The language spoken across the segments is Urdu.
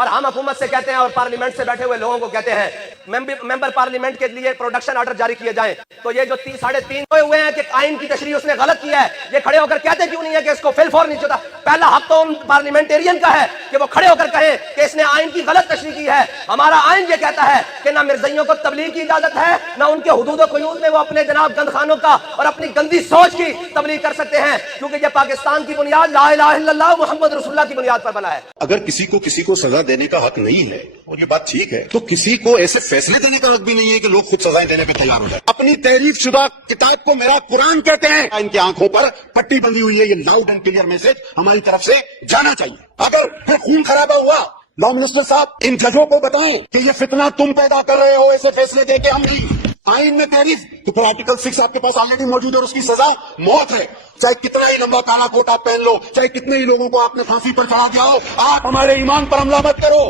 اور ہم حکومت سے کہتے ہیں اور پارلیمنٹ سے بیٹھے ہوئے لوگوں کو کہتے ہیں ممبر پارلیمنٹ کے لیے پروڈکشن آرڈر جاری کیے جائیں. تو یہ جو 3.5 ہوئے ہیں کہ آئین کی تشریح اس نے غلط کیا ہے, یہ کھڑے ہو کر کہتے کیوں نہیں ہے کہ اس کو فل فور نہیں چاہتا؟ پہلا حق تو ان پارلیمنٹیرین کا ہے کہ وہ کھڑے ہو کر کہیں کہ اس نے آئین کی غلط تشریح کی ہے. ہمارا آئین یہ کہتا ہے کہ نہ مرزائیوں کو تبلیغ کی اجازت ہے, نہ ان کے حدود و قیود میں وہ اپنے جناب گند خانوں کا اور اپنی گندی سوچ کی تبلیغ کر سکتے ہیں, کیونکہ یہ پاکستان کی بنیاد لا الہ الا اللہ محمد رسول اللہ کی بنیاد پر بنا ہے. اگر کسی کو سزا دینے کا حق نہیں ہے, اور یہ بات ٹھیک ہے, تو کسی کو ایسے فیصلے دینے کا حق بھی نہیں ہے کہ لوگ خود سزائیں دینے پہ تیار ہو جائیں. اپنی تحریف شدہ کتاب کو میرا قرآن کہتے ہیں, ان کی آنکھوں پر پٹی بندی ہوئی ہے. یہ لاؤڈ اینڈ کلیئر میسج ہماری طرف سے جانا چاہیے. اگر پھر خون خرابہ ہوا, لا منسٹر صاحب ان ججوں کو بتائیں کہ یہ فتنہ تم پیدا کر رہے ہو ایسے فیصلے دے کے. ہم بھی آئین میں تحریف, تو پھر آرٹیکل 6 آپ کے پاس آلریڈی موجود ہے اور اس کی سزا موت ہے. چاہے کتنا ہی لمبا کالا کوٹ آپ پہن لو, چاہے کتنے ہی لوگوں کو آپ نے پھانسی پر چڑھا دیا ہو, آپ ہمارے ایمان پر حملہ مت کرو.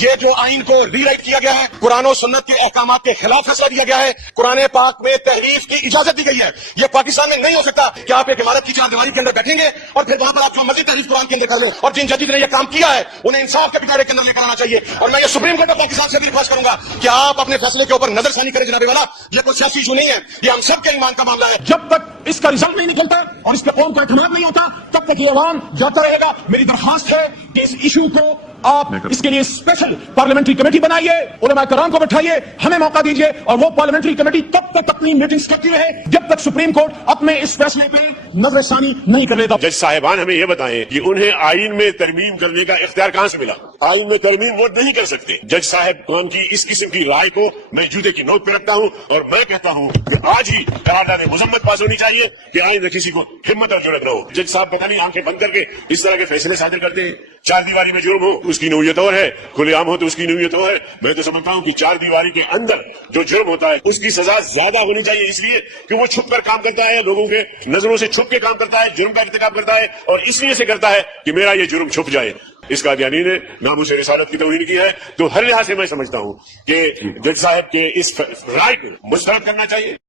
یہ جو آئین کو ری رائٹ کیا گیا ہے, قرآن و سنت کے احکامات کے خلاف فیصلہ دیا گیا ہے. قرآن پاک میں تحریف کی اجازت دی گئی ہے. یہ پاکستان میں نہیں ہو سکتا کہ آپ ایک عمارت کی چاردیواری کے اندر بیٹھیں گے اور پھر وہاں پر آپ جو مزید تحریف قرآن کے اندر کر لیں. اور جن ججز نے یہ کام کیا ہے انہیں انصاف کے پٹارے کے اندر لے کر آنا چاہیے. اور میں یہ سپریم کورٹ آف پاکستان سے بھی درخواست کروں گا کہ آپ اپنے فیصلے کے اوپر نظر ثانی کریں. جناب والا, یہ کوئی سیاسی ایشو نہیں ہے, یہ ہم سب کے ایمان کا معاملہ ہے. جب تک اس کا رزلٹ نہیں نکلتا اور اس پہ قوم کا اعتماد نہیں ہوتا, تب تک یہ عوام جاتا رہے گا. میری درخواست ہے کہ اس ایشو کو آپ اس کے لیے اسپیشل پارلیمنٹری کمیٹی بنائیے, علماء کرام کو بٹھائیے, ہمیں موقع دیجیے, اور وہ پارلیمنٹری کمیٹی تب تک اپنی میٹنگز کرتی رہے جب تک سپریم کورٹ اپنے اس فیصلے پہ نظر ثانی نہیں کر لیتا. جج صاحبان ہمیں یہ بتائیں کہ انہیں آئین میں ترمیم کرنے کا اختیار کہاں سے ملا؟ آئین میں ترمیم وہ نہیں کر سکتے. جج صاحب کون کی اس قسم کی رائے کو میں جوتے کی نوک پہ رکھتا ہوں, اور میں کہتا ہوں کہ آج ہی قرارداد مذمت پاس ہونی چاہیے کہ آئندہ کسی کو ہمت اور جرأت نہ ہو. جج صاحب پتہ نہیں آنکھیں بند کر کے اس طرح کے فیصلے صادر کرتے ہیں. چار دیواری میں جرم ہو اس کی نوعیت اور ہے, کھلے عام ہو تو اس کی نوعیت اور ہے. میں تو سمجھتا ہوں کہ چار دیواری کے اندر جو جرم ہوتا ہے اس کی سزا زیادہ ہونی چاہیے, اس لیے کہ وہ چھپ کر کام کرتا ہے, لوگوں کے نظروں سے چھپ کے کام کرتا ہے, جرم کا ارتکاب کرتا ہے, اور اس لیے سے کرتا ہے کہ میرا یہ جرم چھپ جائے. اس کا قادیانی نے ناموس رسالت کی توہین کی ہے. تو ہر لحاظ سے میں سمجھتا ہوں کہ جج صاحب کے اس رائے کو مسترد کرنا چاہیے.